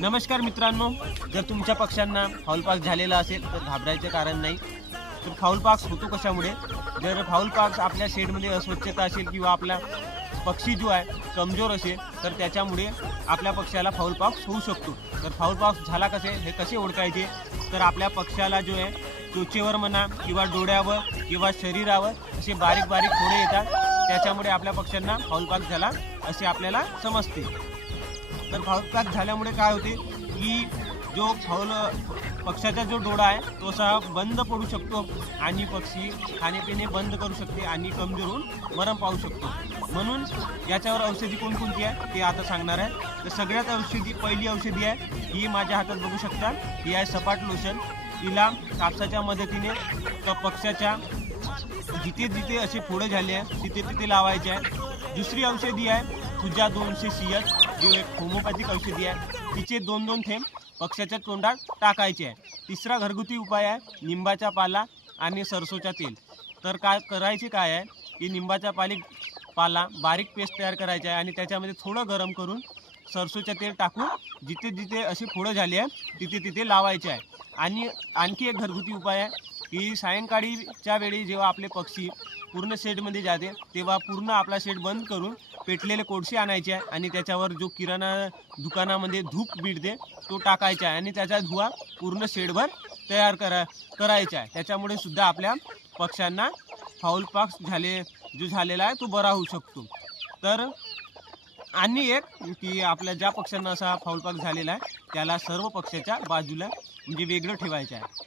नमस्कार मित्रांनो, जर तुमच्या पक्ष्यांना फाऊलपॉक्स झालेला असेल तर घाबरायचे कारण नाही. तर फाऊलपॉक्स होतो कशामुळे? जर फाऊलपॉक्स आपल्या शेडमध्ये अस्वच्छता असेल किंवा आपला पक्षी जो आहे कमजोर असेल तर त्याच्यामुळे आपल्या पक्ष्याला फाऊलपॉक्स होऊ शकतो. तर फाऊलपॉक्स झाला हे कसे ओळखायचे? तर आपल्या पक्ष्याला जो आहे त्वचेवर म्हणा किंवा डोळ्यावर किंवा शरीरावर असे बारीक बारीक फोडे येतात. त्याच्यामुळे आपल्या पक्ष्यांना फाऊलपॉक्स झाला असे आपल्याला समजते. तर फाऊलपॉक्स झाल्यामुळे काय होते की जो पक्ष्याचा जो डोळा आहे तो असा बंद पडू शकतो आणि पक्षी खाणेपिणे बंद करू शकते आणि कमजोर होऊन मरण पावू शकतो. म्हणून याच्यावर औषधी कोणकोणती आहे ते आता सांगणार आहे. तर सगळ्यात पहिली औषधी आहे ही माझ्या हातात बघू शकता. ही आहे सपाट लोशन. तिला कापसाच्या मदतीने त्या पक्ष्याच्या जिथे जिथे असे फोडे झाले आहे तिथे तिथे लावायचे आहे. दुसरी औषधी आहे तुझ्या 200 CS, जो एक होमिओपॅथिक औषधी आहे. तिचे 2-2 थेंब पक्ष्याच्या तोंडात टाकायचे आहे. तिसरा घरगुती उपाय आहे निंबाचा पाला आणि सरसोचा तेल. तर काय आहे की निंबाचा पाला बारीक पेस्ट तयार करायचा आहे आणि त्याच्यामध्ये थोडं गरम करून सरसोचं तेल टाकून जिथे जिथे असे फोडं झाले आहे तिथे तिथे लावायचे आहे. आणि आणखी एक घरगुती उपाय आहे की सायंकाळीच्या वेळी जेव्हा आपले पक्षी पूर्ण शेडमध्ये जाते तेव्हा पूर्ण आपला शेड बंद करून पेटलेले कोळसे आणायचे आहे आणि त्याच्यावर जो किराणा दुकानामध्ये धूप मिळते तो टाकायचा आहे आणि त्याचा धुवा पूर्ण शेडभर तयार करायचा आहे. त्याच्यामुळे सुद्धा आपल्या पक्ष्यांना फाऊलपॉक्स जो झालेला आहे तो बरा होऊ शकतो. तर आणि एक की आपल्या ज्या पक्ष्यांना असा फाऊलपॉक्स झालेला आहे त्याला सर्व पक्ष्याच्या बाजूला म्हणजे वेगळं ठेवायचं आहे.